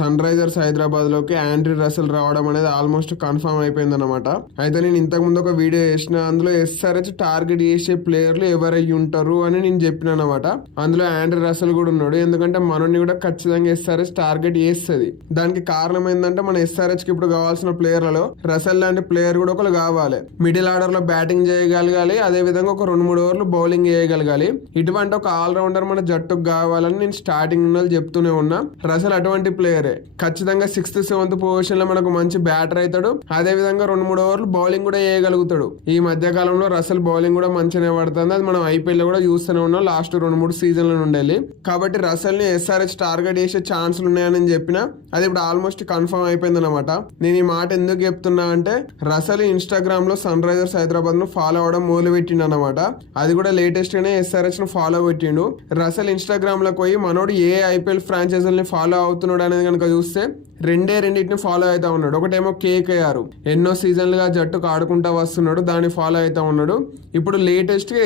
Sun Risers హైదరాబాద్లోకి Andre Russell రావడం అనేది ఆల్మోస్ట్ కన్ఫర్మ్ అయిపోయింది అనమాట అయితే నేను ఇంతకు ముందు ఒక వీడియో చేసిన అందులో ఎస్ఆర్హెచ్ టార్గెట్ చేసే ప్లేయర్లు ఎవరై ఉంటారు అని నేను చెప్పిన అనమాట అందులో ఆండ్రీ రసెల్ కూడా ఉన్నాడు. ఎందుకంటే మనల్ని కూడా ఖచ్చితంగా ఎస్ఆర్హెచ్ టార్గెట్ చేస్తుంది. దానికి కారణం ఏంటంటే మన ఎస్ఆర్హెచ్కి ఇప్పుడు కావాల్సిన ప్లేయర్లలో రసెల్ లాంటి ప్లేయర్ కూడా ఒకరు కావాలి. మిడిల్ ఆర్డర్లో బ్యాటింగ్ చేయగలగాలి అదే విధంగా ఒక రెండు మూడు ఓవర్లు బౌలింగ్ చేయగలగాలి. ఇటువంటి ఒక ఆల్రౌండర్ మన జట్టుకు కావాలని నేను స్టార్టింగ్ నుండి చెప్తూనే ఉన్నా. రసల్ అటువంటి ప్లేయర్. ఖచ్చితంగా సిక్స్త్ సెవెంత్ పొజిషన్లో మనకు మంచి బ్యాటర్ అవుతాడు. అదే విధంగా రెండు మూడు ఓవర్లు బౌలింగ్ కూడా వేయగలుగుతాడు. ఈ మధ్య కాలంలో రసల్ బౌలింగ్ కూడా మంచిగానే పడుతుంది. అది మనం ఐపీఎల్లో కూడా చూస్తూనే ఉన్నాం. లాస్ట్ రెండు మూడు సీజన్ల నుండి కాబట్టి రసల్ని ఎస్ఆర్హెచ్ టార్గెట్ చేసే ఛాన్సులు ఉన్నాయని చెప్పిన అది ఇప్పుడు ఆల్మోస్ట్ కన్ఫర్మ్ అయిపోయింది అనమాట నేను ఈ మాట ఎందుకు చెప్తున్నా అంటే రసల్ ఇన్స్టాగ్రామ్లో సన్ రైజర్స్ హైదరాబాద్ను ఫాలో అవడం మొదలు పెట్టిండు అనమాట అది కూడా లేటెస్ట్ గానే ఎస్ఆర్హెచ్ను ఫాలో పెట్టిండు. రసల్ ఇన్స్టాగ్రామ్లో పోయి మనోడు ఏ ఐపీఎల్ ఫ్రాంచైజీని ఫాలో అవుతున్నాడు అనేది కనుక ganhou o C. రెండే రెండింటిని ఫాలో అవుతా ఉన్నాడు. ఒకటేమో కేకేఆర్ ఎన్నో సీజన్లుగా జట్టుకు ఆడుకుంటా వస్తున్నాడు. దాన్ని ఫాలో అవుతా ఉన్నాడు. ఇప్పుడు లేటెస్ట్గా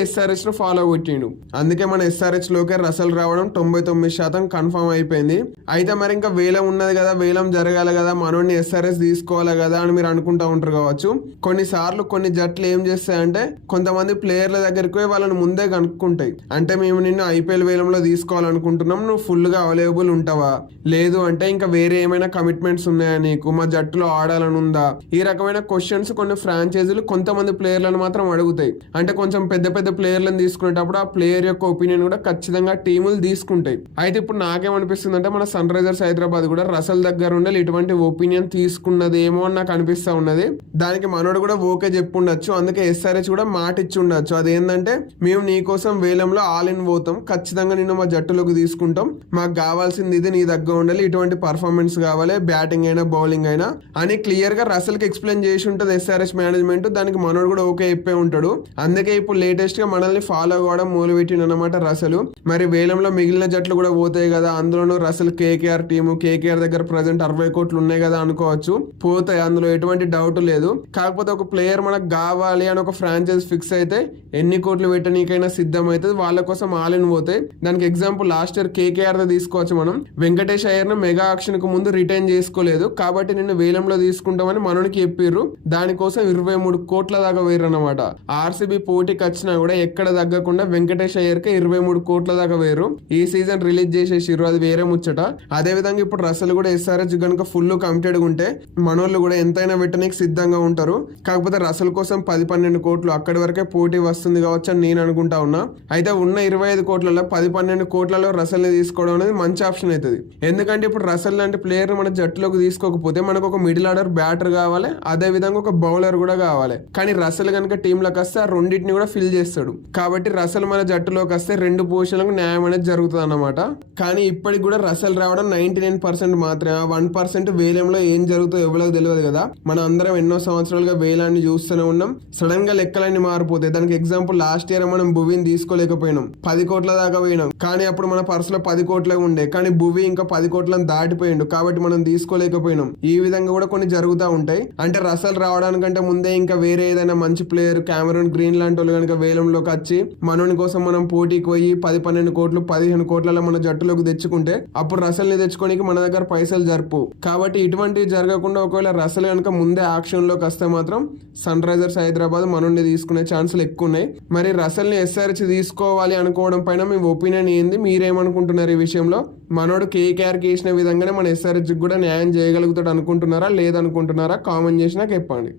ను ఫాలో కొట్టిండు. అందుకే మన ఎస్ఆర్ఎస్ లోకే రసల్ రావడం తొంభై తొమ్మిది శాతం కన్ఫర్మ్ అయిపోయింది. అయితే మరి ఇంకా వేలం ఉన్నది కదా వేలం జరగాలి కదా మనోడిని ఎస్ఆర్ఎస్ తీసుకోవాలి కదా అని మీరు అనుకుంటా ఉంటారు కావచ్చు. కొన్నిసార్లు కొన్ని జట్లు ఏం చేస్తాయంటే కొంతమంది ప్లేయర్ల దగ్గరికి పోయి వాళ్ళని ముందే కనుక్కుంటాయి. అంటే మేము నిన్ను ఐపీఎల్ వేలంలో తీసుకోవాలనుకుంటున్నాం నువ్వు ఫుల్గా అవైలబుల్ ఉంటావా? లేదు అంటే ఇంకా వేరే ఏమైనా కమిట్మెంట్స్ ఉన్నాయా నీకు? మా జట్టులో ఆడాలని ఉందా? ఈ రకమైన క్వశ్చన్స్ కొన్ని ఫ్రాంచైజీలు కొంతమంది ప్లేయర్లను మాత్రం అడుగుతాయి. అంటే కొంచెం పెద్ద పెద్ద ప్లేయర్లను తీసుకునేటప్పుడు ఆ ప్లేయర్ యొక్క ఒపీనియన్ కూడా ఖచ్చితంగా టీములు తీసుకుంటాయి. అయితే ఇప్పుడు నాకేమనిపిస్తుంది అంటే మన సన్ రైజర్స్ హైదరాబాద్ కూడా రసల్ దగ్గర ఉండాలి ఇటువంటి ఒపీనియన్ తీసుకున్నదేమో అని నాకు అనిపిస్తా ఉన్నది. దానికి మనోడు కూడా ఓకే చెప్పుండొచ్చు. అందుకే ఎస్ఆర్హెచ్ కూడా మాట ఇచ్చి ఉండొచ్చు. అదేంటంటే మేము నీకోసం వేలంలో ఆల్ ఇన్ పోతాం. ఖచ్చితంగా నిన్ను మా జట్టులోకి తీసుకుంటాం. మాకు కావాల్సింది ఇది నీ దగ్గర ఉండాలి. ఇటువంటి పర్ఫార్మెన్స్ కావాలి. బ్యాటింగ్ అయినా బౌలింగ్ అయినా అని క్లియర్గా రసల్కి ఎక్స్ప్లెయిన్ చేసి ఉంటుంది ఎస్ఆర్ఎస్ మేనేజ్మెంట్ దానికి మనోడు కూడా ఓకే చెప్పే ఉంటాడు. అందుకే ఇప్పుడు లేటెస్ట్గా మనల్ని ఫాలో అవ్వడం మొదలుపెట్టిండు అనమాట రసలు. మరి వేలంలో మిగిలిన జట్లు కూడా పోతాయి కదా అందులోనూ రసల్ కేకేఆర్ టీము కేకేఆర్ దగ్గర ప్రజెంట్ అరవై కోట్లు ఉన్నాయి కదా అనుకోవచ్చు. పోతాయి అందులో ఎటువంటి డౌట్ లేదు. కాకపోతే ఒక ప్లేయర్ మనకు కావాలి అని ఒక ఫ్రాంచైజ్ ఫిక్స్ అయితే ఎన్ని కోట్లు పెట్టనీకైనా సిద్ధం అవుతుంది వాళ్ళ కోసం ఆలిన్ పోతాయి దానికి ఎగ్జాంపుల్ లాస్ట్ ఇయర్ కేకేఆర్తో తీసుకోవచ్చు మనం. వెంకటేష్ అయ్యర్ను మెగా ఆక్షన్కు ముందు రిటైన్ చేసుకోలేదు. కాబట్టి నిన్ను వేలంలో తీసుకుంటామని మనోనికి చెప్పిర్రు. దానికోసం ఇరవై మూడు కోట్ల దాకా వేరన్నమాట ఆర్సీబీ పోటీకి వచ్చినా కూడా ఎక్కడ తగ్గకుండా వెంకటేష్ అయ్యర్కి ఇరవై మూడు కోట్ల దాకా వేరు ఈ సీజన్ రిలీజ్ చేసేసిర్రు అది వేరే ముచ్చట. అదే విధంగా ఇప్పుడు రసల్ కూడా ఎస్ఆర్హెచ్ కనుక ఫుల్ కమిటెడ్ ఉంటే మనోళ్ళు కూడా ఎంతైనా పెట్టడానికి సిద్ధంగా ఉంటారు. కాకపోతే రసల్ కోసం పది పన్నెండు కోట్లు అక్కడి వరకే పోటీ వస్తుంది కావచ్చు అని నేను అనుకుంటా ఉన్నా. అయితే ఉన్న ఇరవై ఐదు కోట్లలో పది పన్నెండు కోట్లలో రసల్ని తీసుకోవడం అనేది మంచి ఆప్షన్ అవుతుంది. ఎందుకంటే ఇప్పుడు రసల్ లాంటి ప్లేయర్ మన జట్టులోకి తీసుకోకపోతే మనకు ఒక మిడిల్ ఆర్డర్ బ్యాటర్ కావాలి అదే విధంగా ఒక బౌలర్ కూడా కావాలి. కానీ రసల్ కనుక టీంలోకి వస్తే ఆ రెండింటిని కూడా ఫిల్ చేస్తాడు. కాబట్టి రసల్ మన జట్టులోకి వస్తే రెండు పొజిషన్లకు న్యాయం అనేది జరుగుతుంది అన్నమాట కానీ ఇప్పటికి కూడా రసల్ రావడం నైన్టీ నైన్ పర్సెంట్ మాత్రమే వన్ పర్సెంట్ వేలంలో ఏం జరుగుతుందో ఎవరికి తెలియదు కదా. మనం అందరం ఎన్నో సంవత్సరాలుగా వేలాన్ని చూస్తూనే ఉన్నాం. సడన్గా లెక్కలన్నీ మారిపోతాయి. దానికి ఎగ్జాంపుల్ లాస్ట్ ఇయర్ మనం భువిని తీసుకోలేకపోయినాం. పది కోట్ల దాకా పోయినాం. కానీ అప్పుడు మన పర్సులో పది కోట్లే ఉండే. కానీ భువి ఇంకా పది కోట్లను దాటిపోయిండు. కాబట్టి మనం తీసుకోలేకపోయినాం. ఈ విధంగా కూడా కొన్ని జరుగుతూ ఉంటాయి. అంటే రసల్ రావడానికంటే ముందే ఇంకా వేరే ఏదైనా మంచి ప్లేయర్ కెమెరూన్ గ్రీన్ లాంటి వాళ్ళు కనుక వేలంలోకి వచ్చి మనోని కోసం మనం పోటీకి పోయి పది పన్నెండు కోట్లు పదిహేను కోట్లలో మన జట్టులోకి తెచ్చుకుంటే అప్పుడు రసల్ని తెచ్చుకోనికి మన దగ్గర పైసలు జరుపు. కాబట్టి ఇటువంటివి జరగకుండా ఒకవేళ రసల్ కనుక ముందే ఆక్షన్లోకి వస్తే మాత్రం సన్ రైజర్స్ హైదరాబాద్ మనోని తీసుకునే ఛాన్సులు ఎక్కువ ఉన్నాయి. మరి రసల్ని ఎస్ఆర్హెచ్ తీసుకోవాలి అనుకోవడం పైన మీ ఒపీనియన్ ఏంది? మీరేమనుకుంటున్నారు ఈ విషయంలో? మనోడు కేకేఆర్కి వేసిన విధంగానే మన ఎస్ఆర్హెచ్ కూడా న్యాయం చేయగలుగుతాడు అనుకుంటున్నారా? లేదనుకుంటున్నారా? కామెంట్ చేసినా చెప్పండి.